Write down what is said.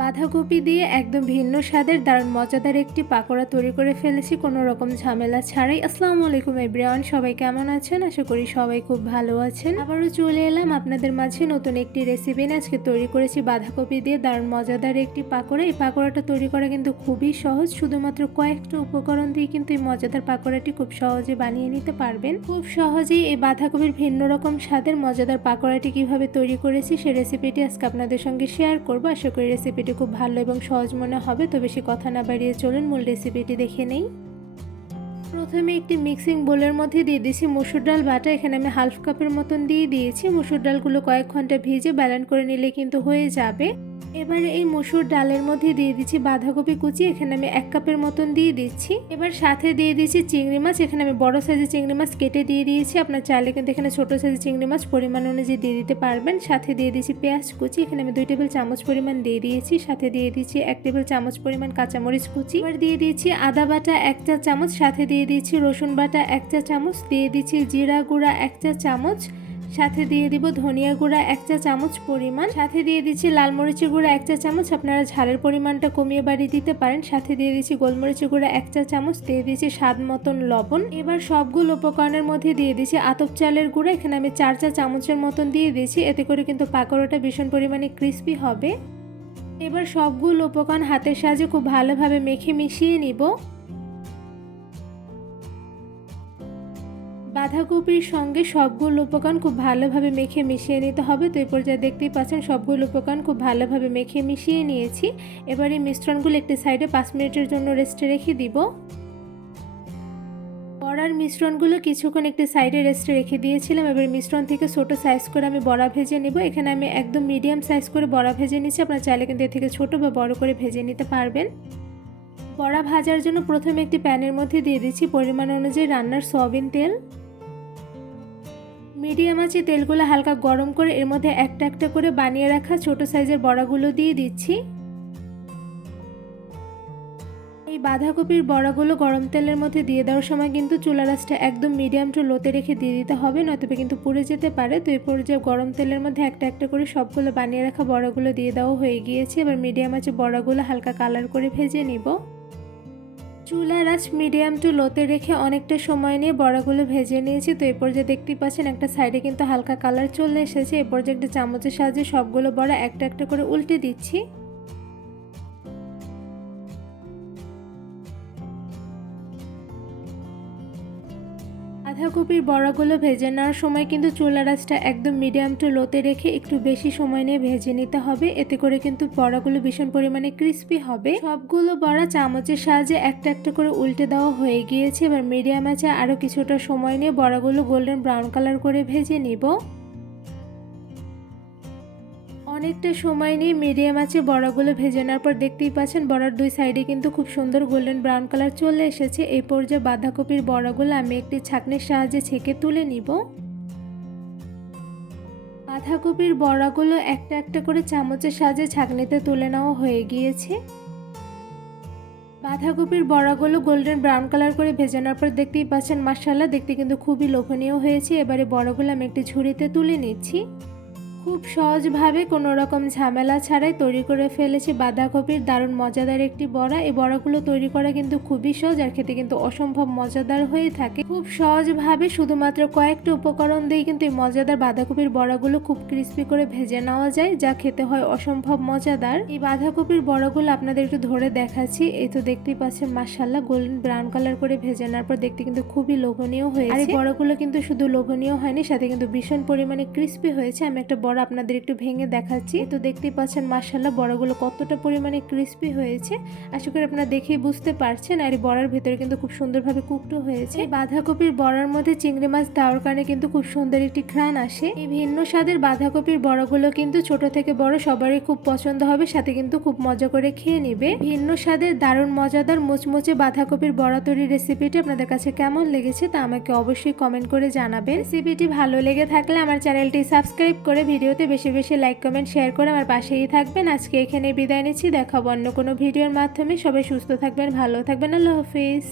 বাঁধাকপি দিয়ে একদম ভিন্ন স্বাদের দারুণ মজাদার একটি পাকোড়া তৈরি করে ফেলেছি, কোনো রকম ঝামেলা ছাড়াই। আসসালামু আলাইকুম এভরিওয়ান, সবাই কেমন আছেন? আশা করি সবাই খুব ভালো আছেন। আবারও চলে এলাম আপনাদের মাঝে নতুন একটি রেসিপি নিয়ে। আজকে তৈরি করেছি বাঁধাকপি দিয়ে দারুণ মজাদার একটি পাকোড়া। এই পাকোড়াটা তৈরি করা কিন্তু খুবই সহজ, শুধুমাত্র কয়েকটা উপকরণ দিয়ে কিন্তু এই মজাদার পাকোড়াটি খুব সহজে বানিয়ে নিতে পারবেন। খুব সহজেই এই বাঁধাকপির ভিন্ন রকম স্বাদের মজাদার পাকোড়াটি কীভাবে তৈরি করেছি সেই রেসিপিটি আজকে আপনাদের সঙ্গে শেয়ার করব। আশা করি রেসিপিটি খুব ভালো এবং সহজ মনে হবে, তো বেশি কথা না বাড়িয়ে চলুন মূল রেসিপিটি দেখে নেই। প্রথমে একটি মিক্সিং বোলের মধ্যে দিয়ে দিয়েছি মুসুর ডাল বাটা। এখানে আমি হাফ কাপের মতন দিয়ে দিয়েছি। মুসুর ডালগুলো কয়েক ঘণ্টা ভিজে ব্যালেন্ড করে নিলে কিন্তু হয়ে যাবে। এবারে এই মসুর ডালের মধ্যে দিয়ে দিচ্ছি বাঁধাকপি কুচি, এখানে আমি এক কাপের মতন দিয়ে দিচ্ছি। এবার সাথে দিয়ে দিচ্ছি চিংড়ি মাছ, এখানে আমি বড় সাইজের চিংড়ি মাছ কেটে দিয়ে দিয়েছি। আপনার চাইলে কিন্তু এখানে ছোট সাইজের চিংড়ি মাছ পরিমাণ অনুযায়ী দিয়ে দিতে পারবেন। সাথে দিয়ে দিচ্ছি পেঁয়াজ কুচি, এখানে আমি দুই টেবিল চামচ পরিমাণ দিয়ে দিয়েছি। সাথে দিয়ে দিচ্ছি এক টেবিল চামচ পরিমাণ কাঁচামরিচ কুচি। এবার দিয়ে দিয়েছি আদা বাটা এক চা চামচ, সাথে দিয়ে দিচ্ছি রসুন বাটা এক চা চামচ, দিয়ে দিচ্ছি জিরা গুঁড়া এক চা চামচ সাথে দিয়ে দিব ধনিয়া গুঁড়া এক চা চামচ পরিমাণ। সাথে দিয়ে দিচ্ছি লাল মরিচের গুঁড়া এক চা চামচ। আপনারা ঝালের পরিমাণটা কমিয়ে বাড়িয়ে দিতে পারেন। সাথে দিয়ে দিচ্ছি গোলমরিচের গুঁড়া এক চা চামচ। দিয়ে দিচ্ছি স্বাদ মতন লবণ। এবার সবগুলো উপকরণের মধ্যে দিয়ে দিচ্ছি আতপ চালের গুঁড়া। এখানে আমি চার চা চামচের মতন দিয়ে দিয়েছি। এতে করে কিন্তু পাকোড়াটা ভীষণ পরিমাণে ক্রিস্পি হবে। এবার সবগুলো উপকরণ হাতের সাহায্যে খুব ভালোভাবে মেখে মিশিয়ে নিব। বাঁধাকপির সঙ্গে সবগুলো উপকরণ খুব ভালোভাবে মেখে মিশিয়ে নিতে হবে। তো এই পর্যায়ে দেখতেই পাচ্ছেন সবগুলো উপকরণ খুব ভালোভাবে মেখে মিশিয়ে নিয়েছি। এবার এই মিশ্রণগুলো একটি সাইডে পাঁচ মিনিটের জন্য রেস্টে রেখে দিব। বড়ার মিশ্রণগুলো কিছুক্ষণ একটি সাইডে রেস্টে রেখে দিয়েছিলাম। এবার মিশ্রণ থেকে ছোটো সাইজ করে আমি বড়া ভেজে নেব। এখানে আমি একদম মিডিয়াম সাইজ করে বড়া ভেজে নিচ্ছি আপনার চাইলে কিন্তু এর থেকে ছোটো বা বড় করে ভেজে নিতে পারবেন। বড়া ভাজার জন্য প্রথমে একটি প্যানের মধ্যে দিয়ে দিচ্ছি। পরিমাণ অনুযায়ী রান্নার সয়াবিন তেল। মিডিয়াম আছে তেলগুলো হালকা গরম করে এর মধ্যে একটা একটা করে বানিয়ে রাখা ছোট সাইজের বড়াগুলো দিয়ে দিচ্ছি। এই বাঁধাকপির বড়াগুলো গরম তেলের মধ্যে দিয়ে দেওয়ার সময় কিন্তু চুলা রাসটা একদম মিডিয়াম টু লোতে রেখে দিয়ে দিতে হবে নয়তো কিন্তু পুড়ে যেতে পারে। তো এই পর্যায়ে গরম তেলের মধ্যে একটা একটা করে সবগুলো বানিয়ে রাখা বড়াগুলো দিয়ে দেওয়া হয়ে গিয়েছে। এবার মিডিয়াম আছে বড়াগুলো হালকা কালার করে ভেজে নিব। চুলার আঁচ মিডিয়াম টু লোতে রেখে অনেকটা সময় নিয়ে বড়াগুলো ভেজে নিয়েছি। তো এরপর পর্যায়ে দেখতেই পাচ্ছেন, একটা সাইডে কিন্তু হালকা কালার চলে এসেছে। এ পর্যায়ে একটা চামচের সাহায্যে সবগুলো বড়া একটা একটা করে উল্টে দিচ্ছি। বাঁধাকপির বড়াগুলো ভেজে নেওয়ার সময় কিন্তু চুলা রাসটা একদম মিডিয়াম টু লোতে রেখে একটু বেশি সময় নিয়ে ভেজে নিতে হবে। এতে করে কিন্তু বড়াগুলো ভীষণ পরিমাণে ক্রিস্পি হবে। সবগুলো বড়া চামচের সাহায্যে একটা একটা করে উল্টে দেওয়া হয়ে গিয়েছে। এবার মিডিয়াম আছে আরও কিছুটা সময় নিয়ে বড়াগুলো গোল্ডেন ব্রাউন কালার করে ভেজে নিব। অনেকটা সময় নিয়ে মিডিয়াম আছে, বড়াগুলো ভেজে নেওয়ার পর দেখতেই পাচ্ছেন বড়ার দুই সাইডে কিন্তু খুব সুন্দর গোল্ডেন ব্রাউন কালার চলে এসেছে। এই পর্যায়ে বাঁধাকপির বড়াগুলো আমি একটি ছাকনির সাহায্যে ছেঁকে তুলে নিব। বাঁধাকপির বড়াগুলো একটা একটা করে চামচের সাহায্যে ছাকনিতে তুলে নেওয়া হয়ে গিয়েছে। বাঁধাকপির বড়াগুলো গোল্ডেন ব্রাউন কালার করে ভেজে নেওয়ার পর দেখতেই পাচ্ছেন মাসাল্লা দেখতে কিন্তু খুবই লোভনীয় হয়েছে। এবারে বড়াগুলো আমি একটি ঝুড়িতে তুলে নিচ্ছি। খুব সহজভাবে কোনো রকম ঝামেলা ছাড়াই তৈরি করে ফেলেছি বাঁধাকপির দারুণ মজাদার একটি বড়া। এই বড়াগুলো তৈরি করা কিন্তু খুবই সহজ আর খেতে কিন্তু অসম্ভব মজাদার হয়ে থাকে। খুব সহজভাবে শুধুমাত্র কয়েকটা উপকরণ দিয়ে কিন্তু এই মজাদার বাঁধাকপির বড়াগুলো খুব ক্রিস্পি করে ভেজে নেওয়া যায়, যা খেতে হয় অসম্ভব মজাদার। এই বাঁধাকপির বড়াগুলো আপনাদের একটু ধরে দেখাচ্ছি। এই তো দেখতেই পাচ্ছেন মাসাল্লাহ গোল্ডেন ব্রাউন কালার করে ভেজে নেওয়ার পর দেখতে কিন্তু খুবই লোভনীয় হয়েছে। আর এই বড়াগুলো কিন্তু শুধু লোভনীয় হয়নি, সাথে কিন্তু ভীষণ পরিমাণে ক্রিস্পি হয়েছে। আমি একটা বড় বড় আপনাদের একটু ভেঙে দেখাচ্ছি। তো দেখতেই পাচ্ছেন মার্শাল্লাহ বড়গুলো কতটা পরিমাণে ক্রিস্পি হয়েছে। আশা করি আপনারা দেখেই বুঝতে পারছেন। আর এই বড়ার ভেতরে কিন্তু খুব সুন্দরভাবে কুকটো হয়েছে। বাঁধাকপির বড়ার মধ্যে চিংড়ি মাছ দেওয়ার কারণে কিন্তু খুব সুন্দর একটি ঘ্রাণ আসে। এই ভিন্ন স্বাদের বাঁধাকপির বড়াগুলো কিন্তু ছোট থেকে বড়, সবারই খুব পছন্দ হবে, সাথে কিন্তু খুব মজা করে খেয়ে নেবে। ভিন্ন স্বাদের দারুণ মজাদার মুচমুচে বাঁধাকপির বড়া তৈরির রেসিপিটি আপনাদের কাছে কেমন লেগেছে তা আমাকে অবশ্যই কমেন্ট করে জানাবেন। রেসিপিটি ভালো লেগে থাকলে আমার চ্যানেলটি সাবস্ক্রাইব করে ভিডিও ভিডিওতে বেশি বেশি লাইক কমেন্ট শেয়ার করে আমার পাশেই থাকবেন। আজকে এখানে বিদায় নিচ্ছি। দেখাবো অন্য কোনো ভিডিওর মাধ্যমে। সবাই সুস্থ থাকবেন, ভালো থাকবেন। আল্লাহ হাফিজ।